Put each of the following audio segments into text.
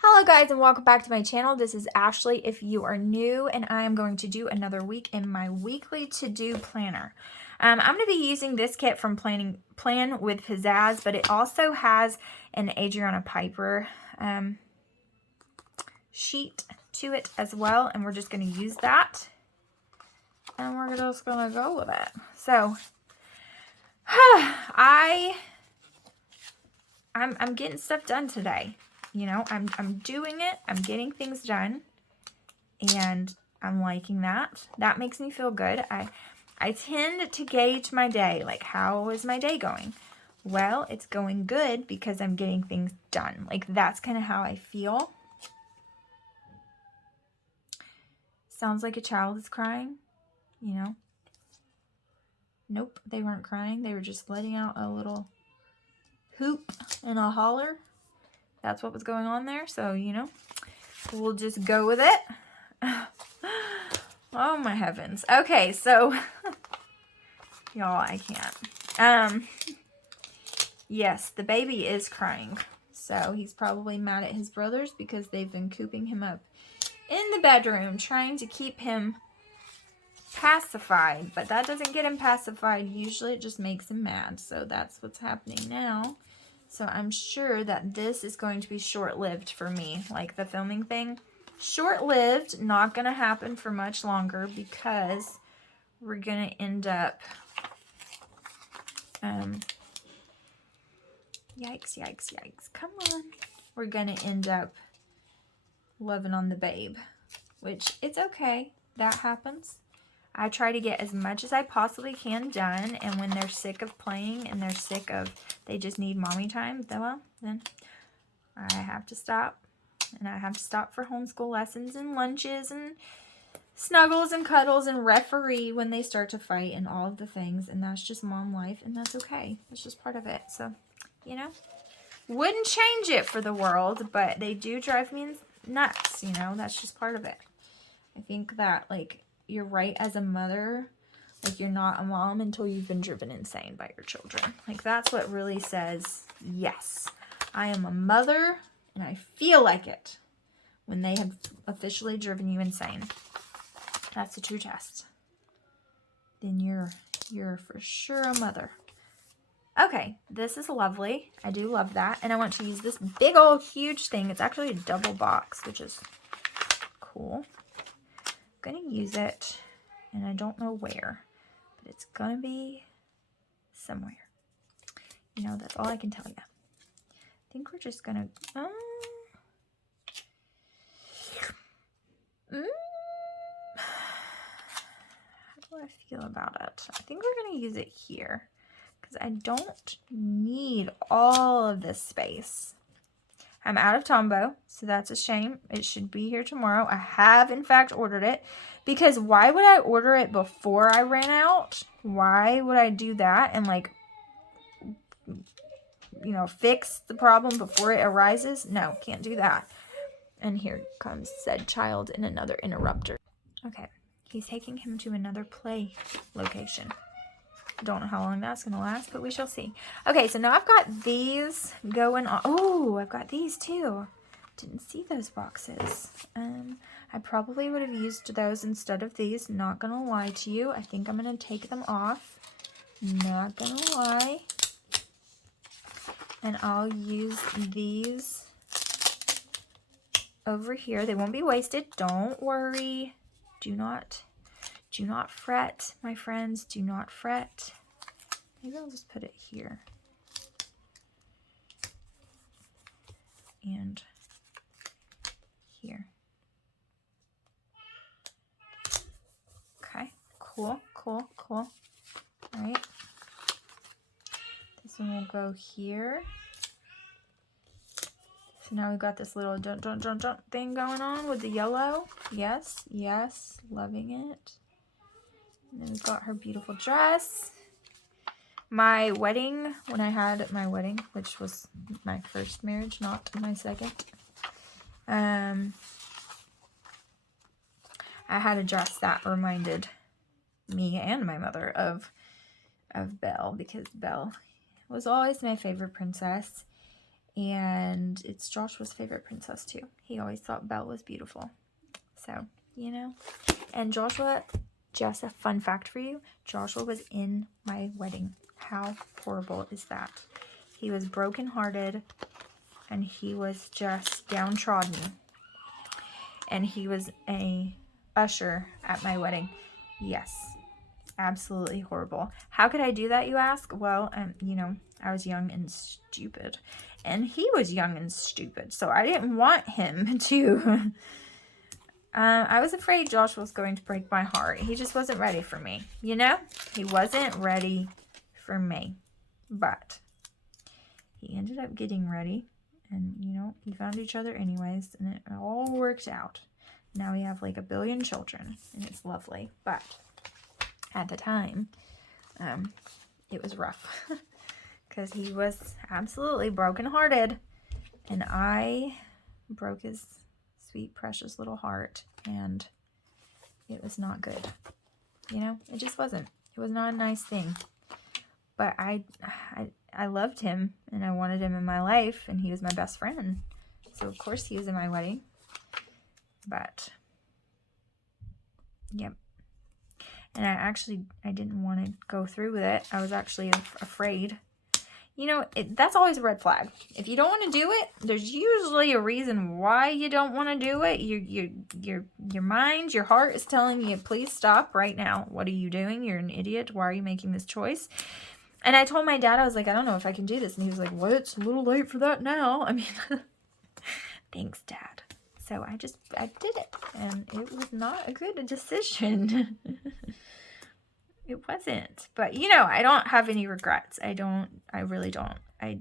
Hello guys and welcome back to my channel. This is Ashley if you are new, and I am going to do another week in my weekly to-do planner. I'm going to be using this kit from Plan with Pizzazz, but it also has an Adriana Piper sheet to it as well, and we're just going to use that. And we're just going to go with it. So, I'm getting stuff done today. You know, I'm doing it. I'm getting things done. And I'm liking that. That makes me feel good. I tend to gauge my day. Like, how is my day going? Well, it's going good because I'm getting things done. Like, that's kind of how I feel. Sounds like a child is crying, you know. Nope, they weren't crying. They were just letting out a little hoop and a holler. That's what was going on there. So, you know, we'll just go with it. Oh my heavens. Okay, so y'all, I can't. Yes, the baby is crying. So he's probably mad at his brothers because they've been cooping him up in the bedroom, trying to keep him pacified. But that doesn't get him pacified. Usually it just makes him mad. So that's what's happening now. So I'm sure that this is going to be short-lived for me, like the filming thing. Short-lived, not going to happen for much longer because we're going to end up, yikes, yikes, yikes, come on. We're going to end up loving on the babe, which it's okay. That happens. I try to get as much as I possibly can done, and when they're sick of playing and they're sick of, they just need mommy time, well, then I have to stop. And I have to stop for homeschool lessons and lunches and snuggles and cuddles and referee when they start to fight and all of the things. And that's just mom life, and that's okay. It's just part of it. So, you know, wouldn't change it for the world, but they do drive me nuts, you know. That's just part of it. I think that, like, you're right as a mother. Like, you're not a mom until you've been driven insane by your children. Like, that's what really says, yes, I am a mother, and I feel like it when they have officially driven you insane. That's a true test. Then you're for sure a mother. Okay, this is lovely. I do love that. And I want to use this big old huge thing. It's actually a double box, which is cool. I'm going to use it, and I don't know where, but it's going to be somewhere. You know, that's all I can tell you. I think we're just going to... how do I feel about it? I think we're going to use it here because I don't need all of this space. I'm out of Tombow, so that's a shame. It should be here tomorrow. I have, in fact, ordered it because why would I order it before I ran out? Why would I do that and, like, you know, fix the problem before it arises? No, can't do that. And here comes said child in another interrupter. Okay, he's taking him to another play location. Don't know how long that's going to last, but we shall see. Okay, so now I've got these going on. Oh, I've got these too. Didn't see those boxes. I probably would have used those instead of these. Not going to lie to you. I think I'm going to take them off. Not going to lie. And I'll use these over here. They won't be wasted. Don't worry. Do not fret, my friends. Do not fret. Maybe I'll just put it here. And here. Okay, cool, cool, cool. All right. This one will go here. So now we've got this little jump thing going on with the yellow. Yes, yes, loving it. And then we've got her beautiful dress. My wedding, when I had my wedding, which was my first marriage, not my second, I had a dress that reminded me and my mother of Belle, because Belle was always my favorite princess. And it's Joshua's favorite princess too. He always thought Belle was beautiful. So, you know. And Joshua, just a fun fact for you, Joshua was in my wedding. How horrible is that? He was brokenhearted and he was just downtrodden. And he was a usher at my wedding. Yes. Absolutely horrible. How could I do that, you ask? Well, you know, I was young and stupid. And he was young and stupid. So I didn't want him to. I was afraid Josh was going to break my heart. He just wasn't ready for me. You know? He wasn't ready for me. But he ended up getting ready. And, you know, we found each other anyways. And it all worked out. Now we have like 1 billion children. And it's lovely. But at the time, it was rough because he was absolutely brokenhearted, and I broke his sweet, precious little heart, and it was not good. You know, it just wasn't. It was not a nice thing. But I loved him, and I wanted him in my life, and he was my best friend. So of course he was in my wedding. But yep. And I didn't want to go through with it. I was actually afraid. You know, that's always a red flag. If you don't want to do it, there's usually a reason why you don't want to do it. Your mind, your heart is telling you, please stop right now. What are you doing? You're an idiot. Why are you making this choice? And I told my dad, I was like, I don't know if I can do this. And he was like, what? It's a little late for that now. I mean, thanks, Dad. So I did it. And it was not a good decision. It wasn't. But, you know, I don't have any regrets. I really don't. I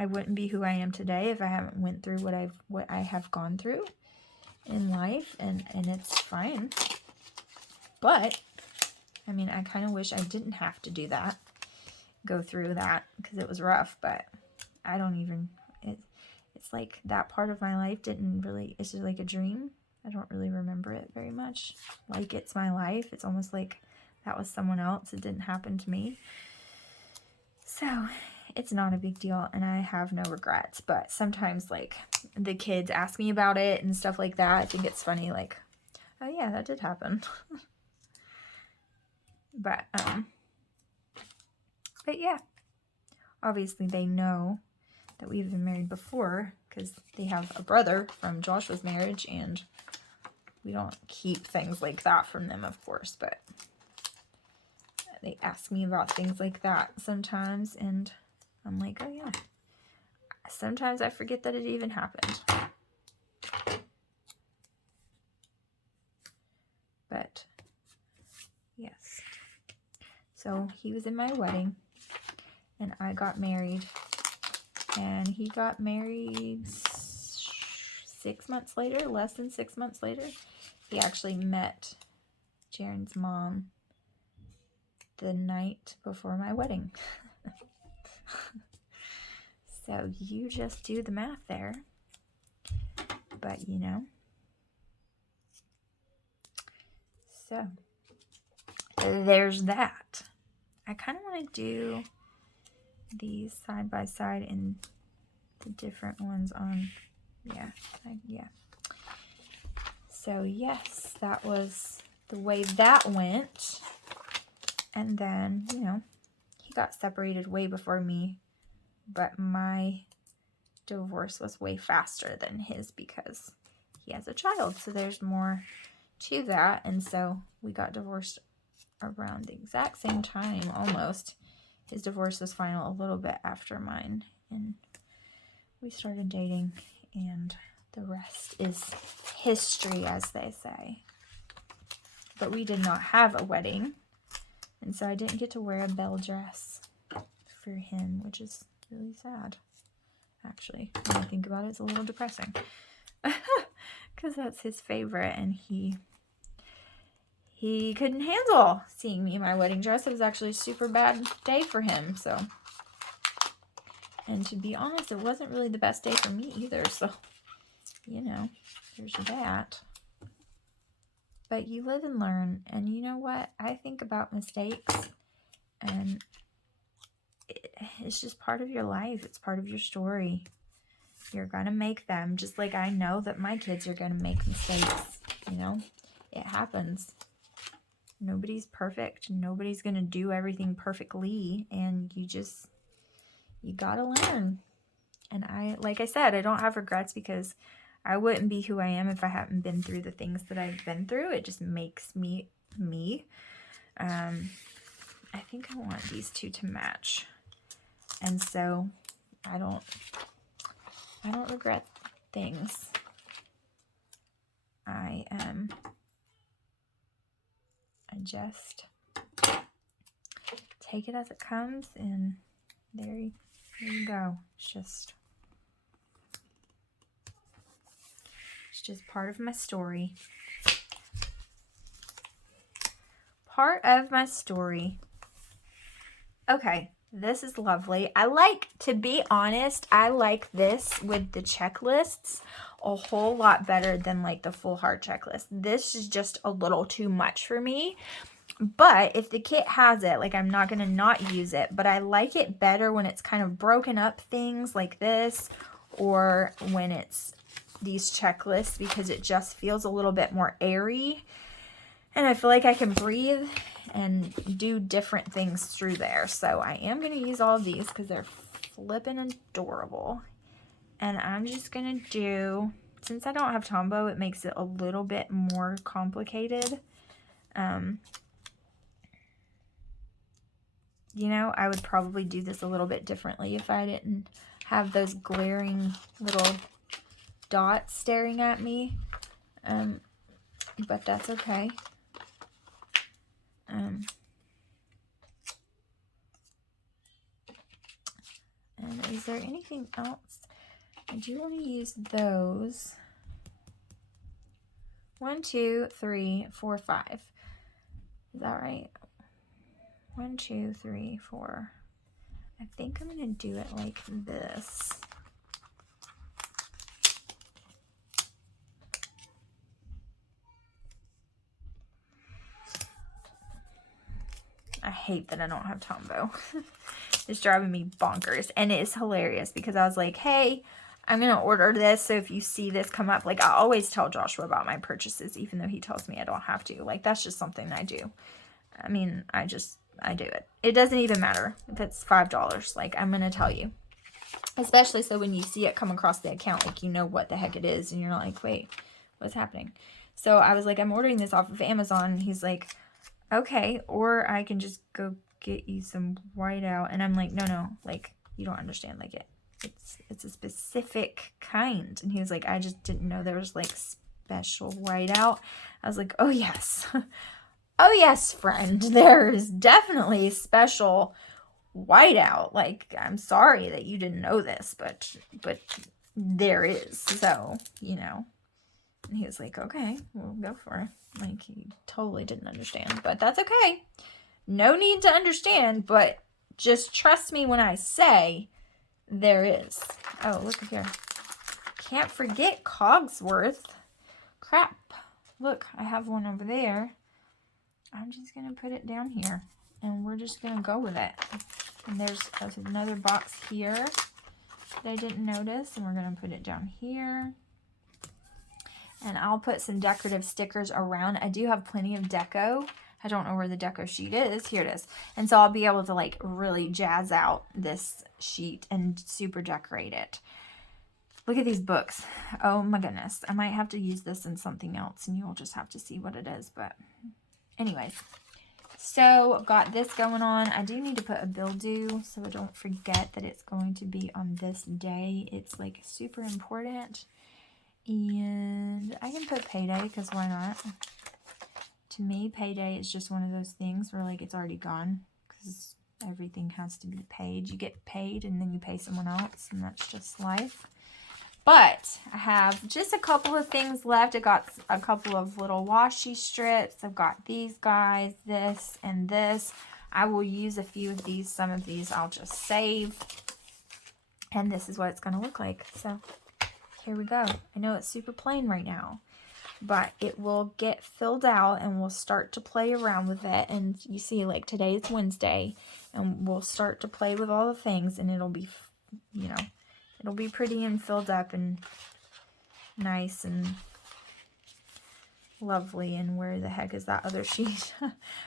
wouldn't be who I am today if I haven't went through what I have gone through in life. And it's fine. But, I mean, I kind of wish I didn't have to do that. Go through that. Because it was rough. But I don't even... It's like that part of my life didn't really... It's just like a dream. I don't really remember it very much. Like it's my life. It's almost like... that was someone else. It didn't happen to me. So, it's not a big deal, and I have no regrets. But sometimes, like, the kids ask me about it and stuff like that. I think it's funny, like, oh yeah, that did happen. But yeah. Obviously, they know that we've been married before, because they have a brother from Joshua's marriage, and we don't keep things like that from them, of course, but... they ask me about things like that sometimes, and I'm like, oh yeah. Sometimes I forget that it even happened. But, yes. So, he was in my wedding, and I got married, and he got married 6 months later, less than 6 months later. He actually met Jaren's mom the night before my wedding. So you just do the math there. But you know. So there's that. I kind of want to do these side by side in the different ones on, yeah. So yes, that was the way that went. And then, you know, he got separated way before me, but my divorce was way faster than his because he has a child. So there's more to that. And so we got divorced around the exact same time, almost. His divorce was final a little bit after mine. And we started dating, and the rest is history, as they say. But we did not have a wedding. And so I didn't get to wear a bell dress for him, which is really sad. Actually, when I think about it, it's a little depressing. Because that's his favorite, and he couldn't handle seeing me in my wedding dress. It was actually a super bad day for him, so. And to be honest, it wasn't really the best day for me either, so, you know, there's that. But you live and learn, and you know what? I think about mistakes, and it's just part of your life. It's part of your story. You're going to make them, just like I know that my kids are going to make mistakes. You know, it happens. Nobody's perfect. Nobody's going to do everything perfectly. And you got to learn. And like I said, I don't have regrets because I wouldn't be who I am if I hadn't been through the things that I've been through. It just makes me me. I think I want these two to match. And so I don't regret things. I just take it as it comes, and there you go. It's just part of my story. Part of my story. Okay, this is lovely. To be honest, I like this with the checklists a whole lot better than like the full heart checklist. This is just a little too much for me. But if the kit has it, like, I'm not going to not use it. But I like it better when it's kind of broken up things like this, or when it's these checklists, because it just feels a little bit more airy. And I feel like I can breathe and do different things through there. So I am going to use all of these because they're flippin' adorable. And I'm just going to do, since I don't have Tombow, it makes it a little bit more complicated. You know, I would probably do this a little bit differently if I didn't have those glaring little dots staring at me. But that's okay. And is there anything else? I do want to use those. 1, 2, 3, 4, 5. Is that right? 1, 2, 3, 4. I think I'm going to do it like this. I hate that I don't have Tombow. It's driving me bonkers. And it is hilarious because I was like, hey, I'm going to order this. So if you see this come up, like, I always tell Joshua about my purchases, even though he tells me I don't have to. Like, that's just something I do. I mean, I do it. It doesn't even matter if it's $5. Like, I'm going to tell you. Especially so when you see it come across the account, like, you know what the heck it is. And you're not like, wait, what's happening? So I was like, I'm ordering this off of Amazon. And he's like, okay, or I can just go get you some whiteout. And I'm like, no, like, you don't understand. Like, it's a specific kind. And he was like, I just didn't know there was like special whiteout. I was like, oh yes. Oh yes, friend, there is definitely special whiteout. Like, I'm sorry that you didn't know this, but there is. So, you know. And he was like, okay, we'll go for it. Like, he totally didn't understand, but that's okay. No need to understand, but just trust me when I say there is. Oh, look here. Can't forget Cogsworth. Crap. Look, I have one over there. I'm just going to put it down here, and we're just going to go with it. And there's another box here that I didn't notice, and we're going to put it down here. And I'll put some decorative stickers around. I do have plenty of deco. I don't know where the deco sheet is. Here it is. And so I'll be able to like really jazz out this sheet and super decorate it. Look at these books. Oh my goodness. I might have to use this in something else and you'll just have to see what it is. But anyways, so I've got this going on. I do need to put a bill due so I don't forget that it's going to be on this day. It's like super important. And I can put payday because why not? To me, payday is just one of those things where like it's already gone because everything has to be paid. You get paid and then you pay someone else, and that's just life. But I have just a couple of things left. I got a couple of little washi strips. I've got these guys, this and this. I will use a few of these. Some of these I'll just save. And this is what it's going to look like. So here we go. I know it's super plain right now, but it will get filled out and we'll start to play around with it. And you see, like, today is Wednesday and we'll start to play with all the things and it'll be, you know, It'll be pretty and filled up and nice and lovely. And where the heck is that other sheet?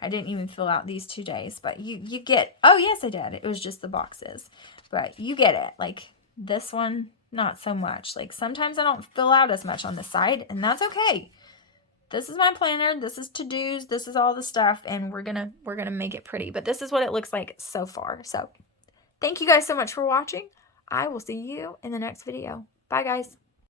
I didn't even fill out these 2 days, but you get, oh yes I did. It was just the boxes, but you get it. Like this one, not so much. Like sometimes I don't fill out as much on the side, and that's okay. This is my planner. This is to-dos. This is all the stuff, and we're gonna make it pretty. But this is what it looks like so far. So thank you guys so much for watching. I will see you in the next video. Bye guys.